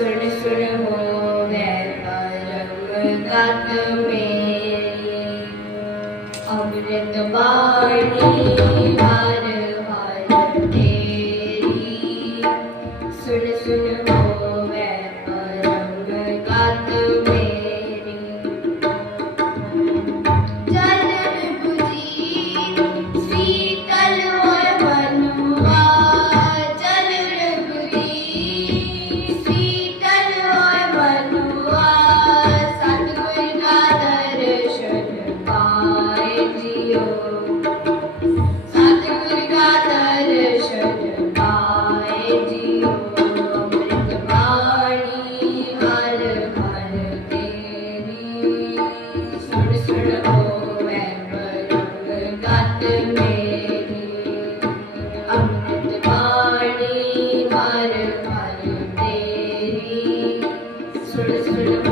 सुर सुर हो परम अमृत बाणी Thank you.